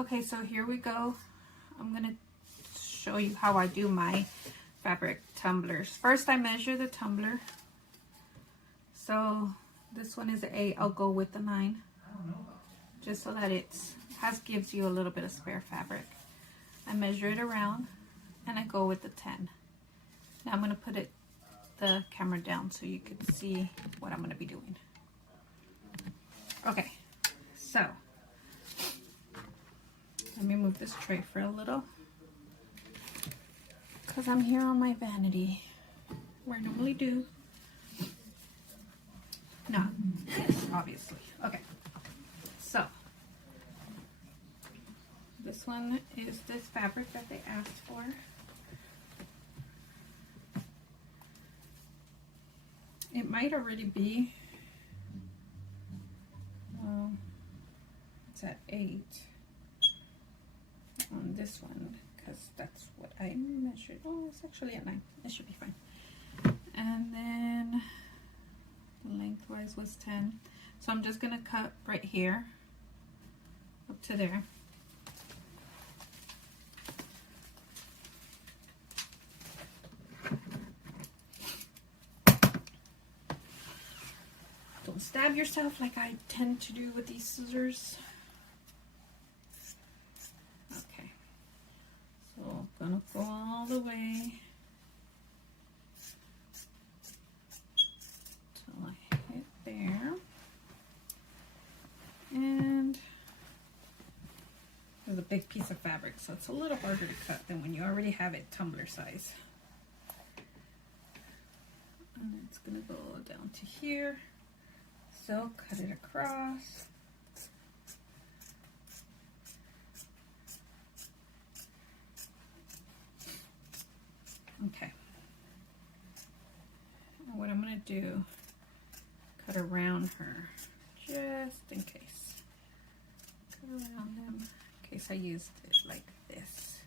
Okay, so here we go. I'm gonna show you how I do my fabric tumblers. First, I measure the tumbler. So this one is an 8. I'll go with the 9, just so that gives you a little bit of spare fabric. I measure it around, and I go with the 10. Now I'm gonna put the camera down so you can see what I'm gonna be doing. Okay, so let me move this tray for a little, because I'm here on my vanity, where I normally do. Not this, obviously. Okay, so this one is this fabric that they asked for. It might already be, it's at 8 on this one, because that's what I measured. Oh, it's actually at 9. It should be fine. And then lengthwise was 10. So I'm just gonna cut right here up to there. Don't stab yourself like I tend to do with these scissors. Okay, so I'm gonna go all the way till I hit there. And there's a big piece of fabric, so it's a little harder to cut than when you already have it tumbler size. And it's gonna go down to here. So cut it across. Okay. And what I'm going to do, cut around her, just in case. Cut around them, in case I used it like this.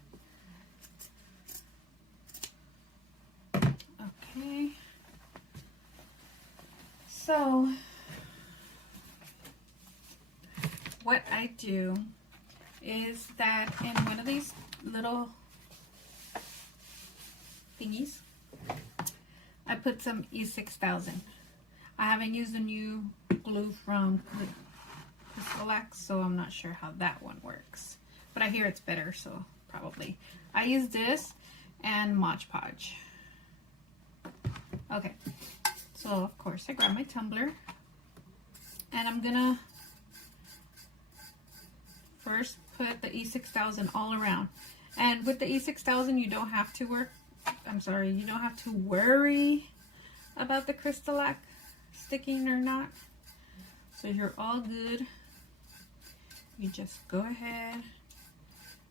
Okay. So what I do is that in one of these little thingies, I put some E6000. I haven't used a new glue from crystalac, so I'm not sure how that one works. But I hear it's better, so probably. I use this and Mod Podge. Okay, so of course I grab my tumbler, and I'm gonna first put the E6000 all around. And with the E6000, you don't have to you don't have to worry about the crystalac sticking or not. So you're all good. You just go ahead,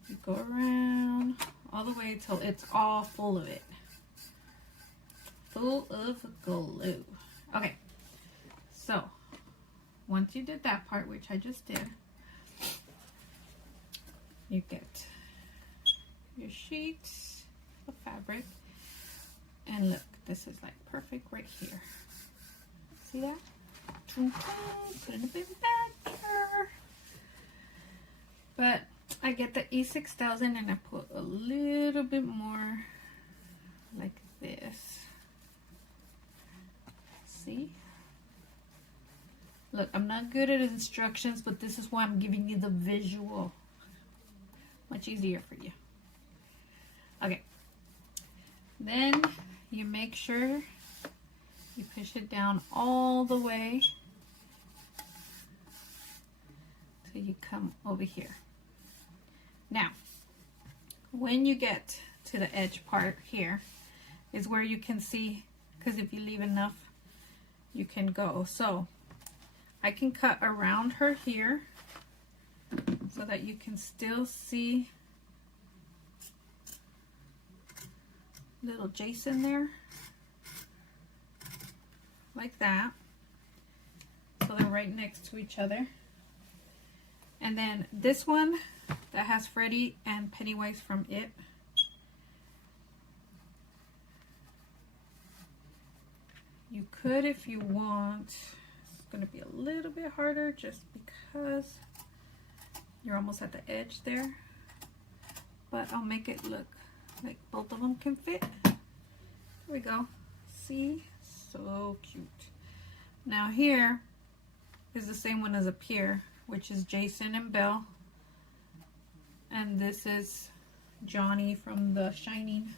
you go around all the way till it's all full of it. Full of glue. Okay, so once you did that part, which I just did, you get your sheets of fabric, and look, this is like perfect right here. See that? Put it a bit better. But I get the E6000 and I put a little bit more like this. See? Look, I'm not good at instructions, but this is why I'm giving you the visual. Much easier for you. Okay. Then you make sure you push it down all the way till you come over here. Now, when you get to the edge part here is where you can see, because if you leave enough, you can go. So I can cut around her here so that you can still see little Jason there, like that. So they're right next to each other. And then this one that has Freddy and Pennywise from It, you could, if you want, it's going to be a little bit harder just because You're almost at the edge there, but I'll make it look like both of them can fit. There we go. See? So cute. Now here is the same one as up here, which is Jason and Belle. And this is Johnny from The Shining.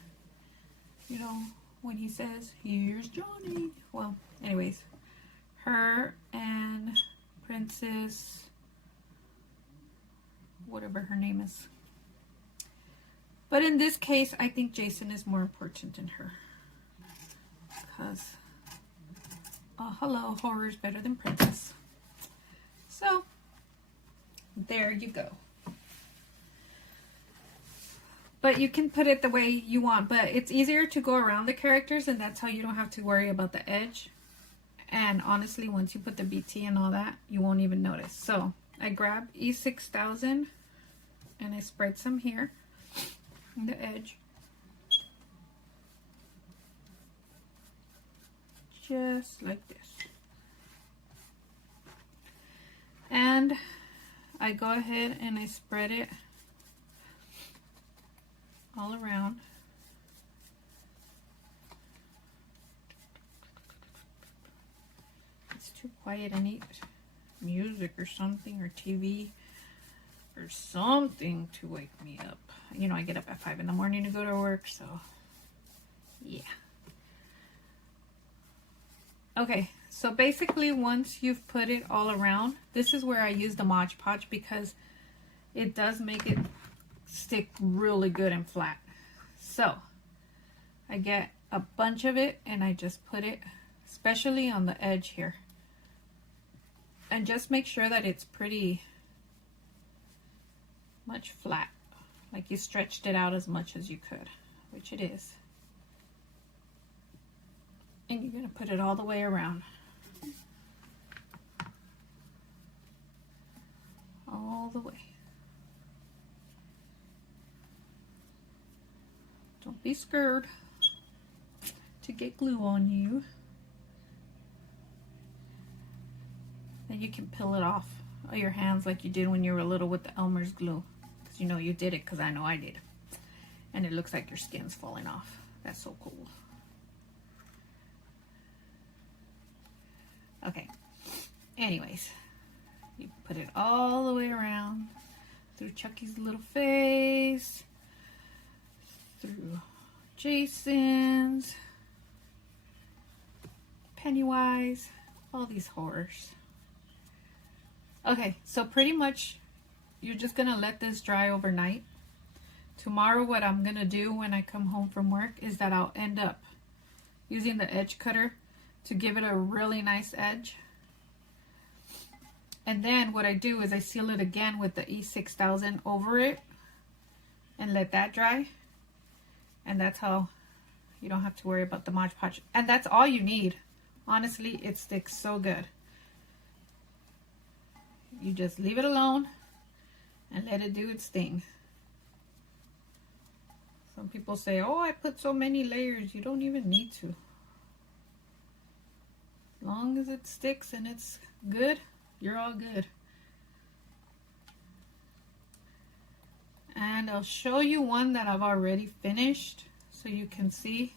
You know, when he says, "Here's Johnny." Well, anyways, her and Princess, whatever her name is. But in this case, I think Jason is more important than her. Because, hello, horror is better than Princess. So, there you go. But you can put it the way you want, but it's easier to go around the characters, and that's how you don't have to worry about the edge. And honestly, once you put the BT and all that, you won't even notice. So I grabbed E6000 and I spread some here on the edge. Just like this. And I go ahead and I spread it all around. It's too quiet. I need music or something, or TV or something to wake me up. You know, I get up at 5 in the morning to go to work, so yeah. Okay, so basically once you've put it all around, this is where I use the Mod Podge because it does make it stick really good and flat. So I get a bunch of it and I just put it especially on the edge here, and just make sure that it's pretty much flat, like you stretched it out as much as you could, which it is. And you're going to put it all the way around, all the way. Don't be scared to get glue on you. Then you can peel it off of your hands like you did when you were little with the Elmer's glue. Because you know you did it, because I know I did. And it looks like your skin's falling off. That's so cool. Okay. Anyways, you put it all the way around, through Chucky's little face, through Jason's, Pennywise, all these horrors. Okay, so pretty much you're just gonna let this dry overnight. Tomorrow what I'm gonna do when I come home from work is that I'll end up using the edge cutter to give it a really nice edge. And then what I do is I seal it again with the E6000 over it and let that dry. And that's how you don't have to worry about the Mod Podge. And that's all you need. Honestly, it sticks so good. You just leave it alone and let it do its thing. Some people say, "Oh, I put so many layers." You don't even need to. As long as it sticks and it's good, you're all good. And I'll show you one that I've already finished so you can see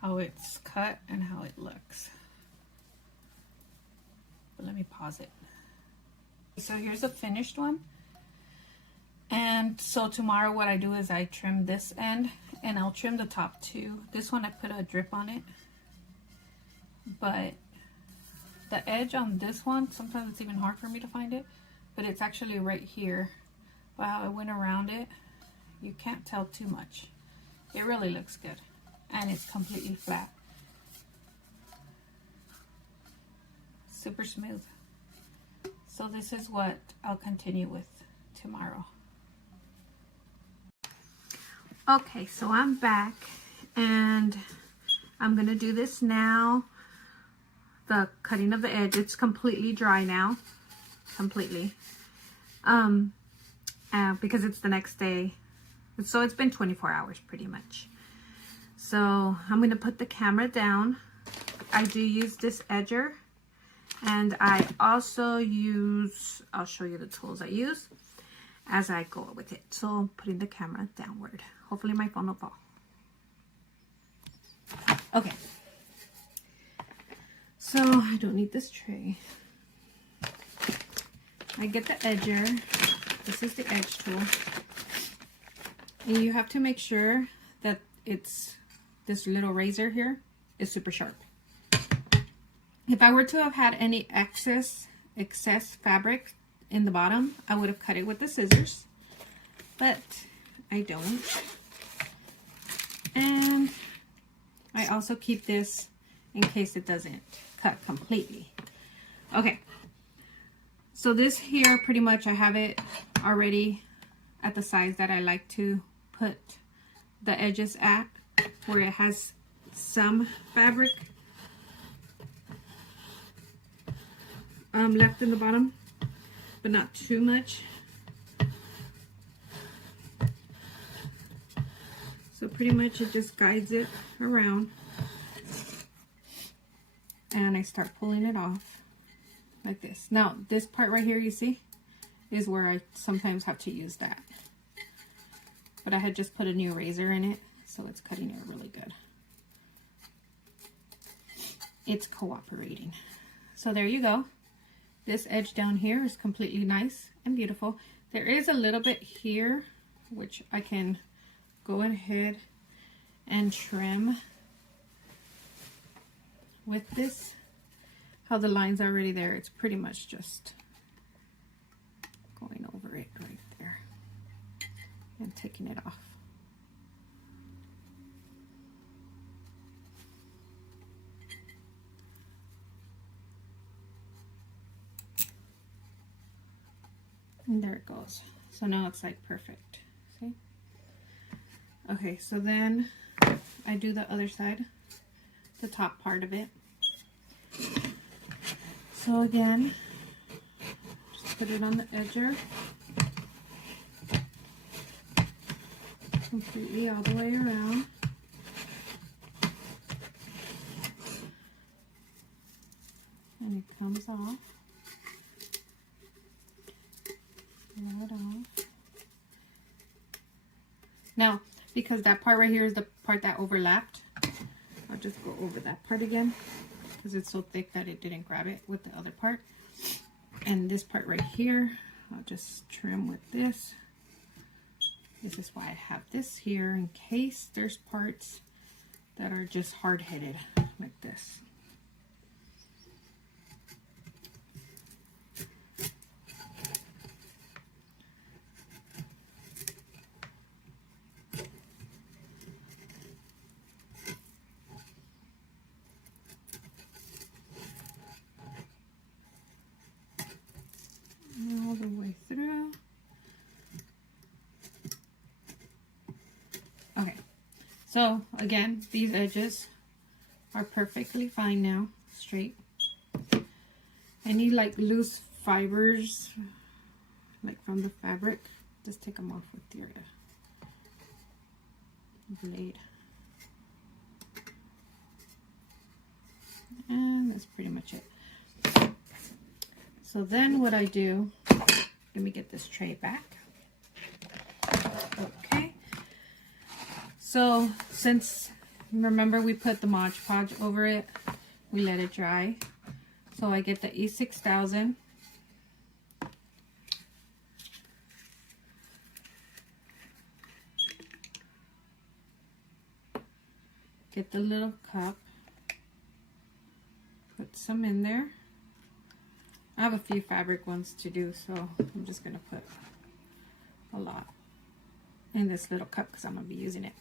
how it's cut and how it looks. But let me pause it. So here's a finished one. And so tomorrow what I do is I trim this end and I'll trim the top too. This one I put a drip on it. But the edge on this one, sometimes it's even hard for me to find it, but it's actually right here. Wow, I went around it. You can't tell too much. It really looks good. And it's completely flat. Super smooth. So this is what I'll continue with tomorrow. Okay, so I'm back and I'm gonna do this now. The cutting of the edge, it's completely dry now, completely, because it's the next day, so it's been 24 hours pretty much. So I'm going to put the camera down. I do use this edger, And I also use, I'll show you the tools I use as I go with it. So putting the camera downward. Hopefully my phone will fall. Okay. So I don't need this tray. I get the edger. This is the edge tool. And you have to make sure that it's, this little razor here is super sharp. If I were to have had any excess fabric in the bottom, I would have cut it with the scissors, but I don't. And I also keep this in case it doesn't cut completely. Okay, so this here, pretty much I have it already at the size that I like to put the edges at, where it has some fabric left in the bottom, but not too much. So pretty much it just guides it around, and I start pulling it off like this. Now this part right here, you see, is where I sometimes have to use that, but I had just put a new razor in it, so it's cutting it really good. It's cooperating. So there you go. This edge down here is completely nice and beautiful. There is a little bit here, which I can go ahead and trim with this. How the line's already there, it's pretty much just going over it right there and taking it off. And there it goes. So now it's like perfect. See? Okay, so then I do the other side, the top part of it. So again, just put it on the edger, completely all the way around. And it comes off. That off. Now, because that part right here is the part that overlapped, I'll just go over that part again because it's so thick that it didn't grab it with the other part. And this part right here, I'll just trim with this. This is why I have this here, in case there's parts that are just hard-headed like this. All the way through. Okay, so again, these edges are perfectly fine now, straight. Any like loose fibers, like from the fabric, just take them off with your blade. And that's pretty much it. So then what I do, let me get this tray back. Okay. So since, remember we put the Mod Podge over it, we let it dry. So I get the E6000. Get the little cup. Put some in there. I have a few fabric ones to do, so I'm just going to put a lot in this little cup because I'm going to be using it.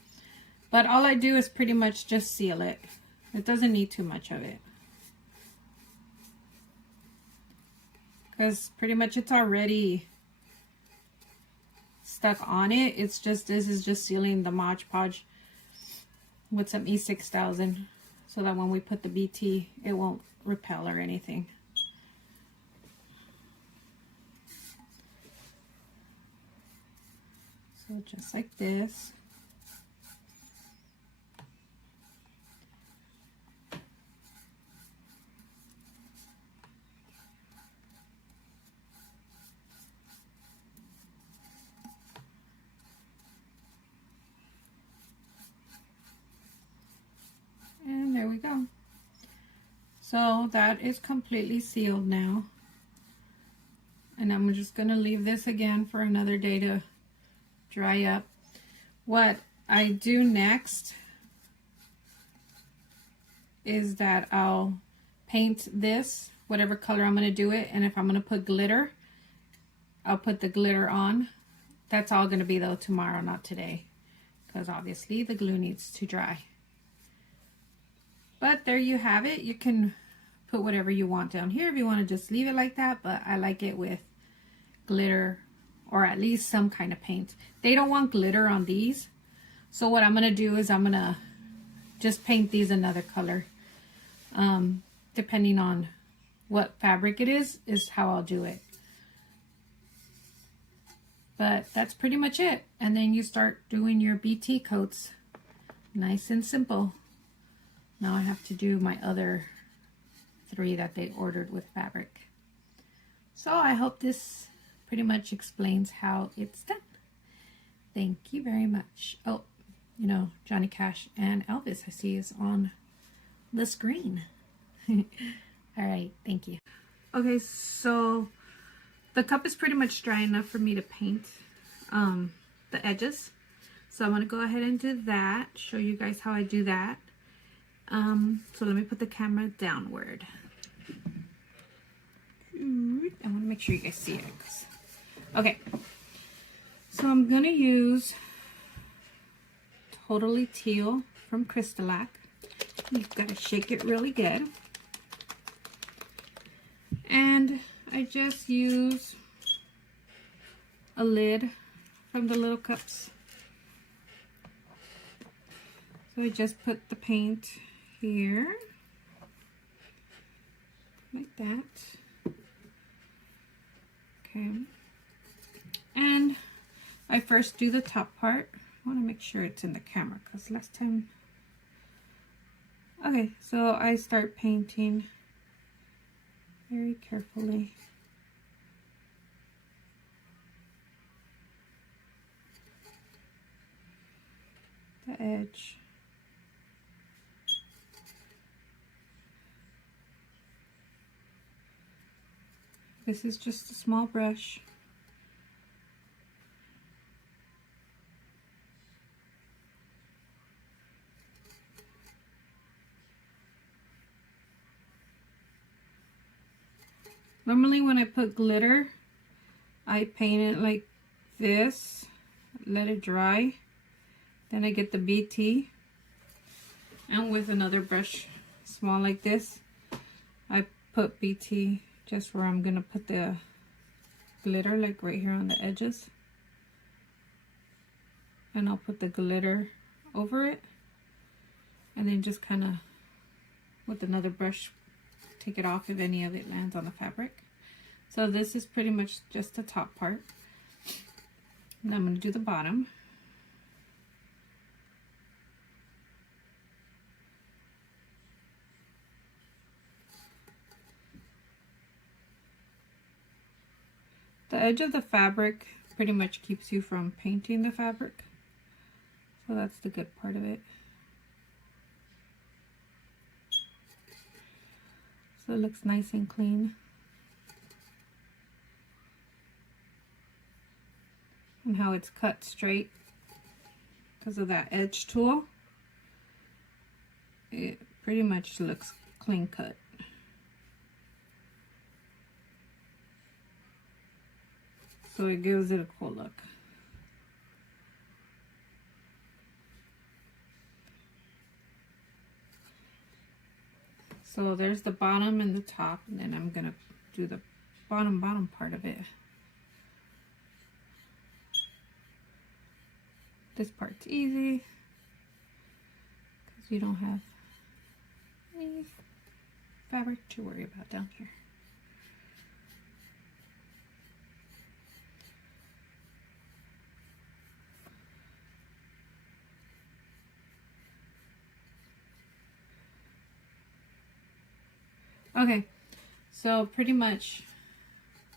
But all I do is pretty much just seal it. It doesn't need too much of it, because pretty much it's already stuck on it. It's just, this is just sealing the Mod Podge with some E6000 so that when we put the BT, it won't repel or anything. So just like this. So that is completely sealed now. And I'm just going to leave this again for another day to dry up. What I do next is that I'll paint this, whatever color I'm going to do it. And if I'm going to put glitter, I'll put the glitter on. That's all going to be though tomorrow, not today. Because obviously the glue needs to dry. But there you have it. You can put whatever you want down here if you want to just leave it like that. But I like it with glitter or at least some kind of paint. They don't want glitter on these. So what I'm going to do is I'm going to just paint these another color. Depending on what fabric it is how I'll do it. But that's pretty much it. And then you start doing your BT coats. Nice and simple. Now I have to do my other 3 that they ordered with fabric. So I hope this pretty much explains how it's done. Thank you very much. Oh, you know, Johnny Cash and Elvis I see is on the screen. All right, thank you. Okay, so the cup is pretty much dry enough for me to paint the edges. So I'm going to go ahead and do that, show you guys how I do that. So let me put the camera downward. I want to make sure you guys see it. Okay, so I'm going to use Totally Teal from Crystalac. You've got to shake it really good. And I just use a lid from the little cups. So I just put the paint here, like that. Okay. And I first do the top part. I want to make sure it's in the camera because last time. Okay, so I start painting very carefully. The edge. This is just a small brush. Normally when I put glitter, I paint it like this, let it dry, then I get the BT, and with another brush small like this, I put BT just where I'm gonna put the glitter, like right here on the edges, and I'll put the glitter over it, and then just kind of with another brush take it off if any of it lands on the fabric. So this is pretty much just the top part. And I'm going to do the bottom. The edge of the fabric pretty much keeps you from painting the fabric. So that's the good part of it. So it looks nice and clean. And how it's cut straight because of that edge tool. It pretty much looks clean cut. So it gives it a cool look. So there's the bottom and the top, and then I'm gonna do the bottom part of it. This part's easy because you don't have any fabric to worry about down here. Okay, so pretty much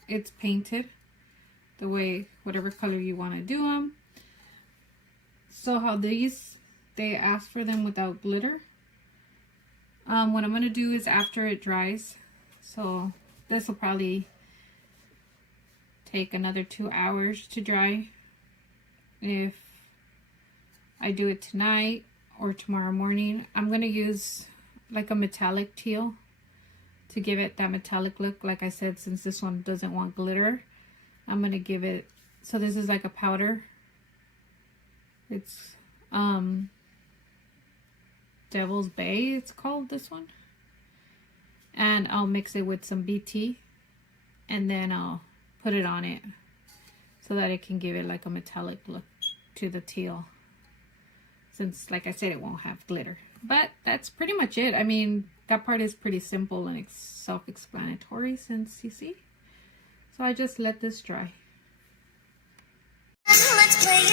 it's painted the way, whatever color you want to do them. So how these, they ask for them without glitter. What I'm going to do is after it dries, so this will probably take another 2 hours to dry. If I do it tonight or tomorrow morning, I'm going to use like a metallic teal to give it that metallic look. Like I said, since this one doesn't want glitter, I'm going to give it, so this is like a powder. It's Devil's Bay, it's called, this one. And I'll mix it with some BT and then I'll put it on it so that it can give it like a metallic look to the teal, since like I said, it won't have glitter. But that's pretty much it. I mean, that part is pretty simple and it's self-explanatory, since you see. So I just let this dry. Let's play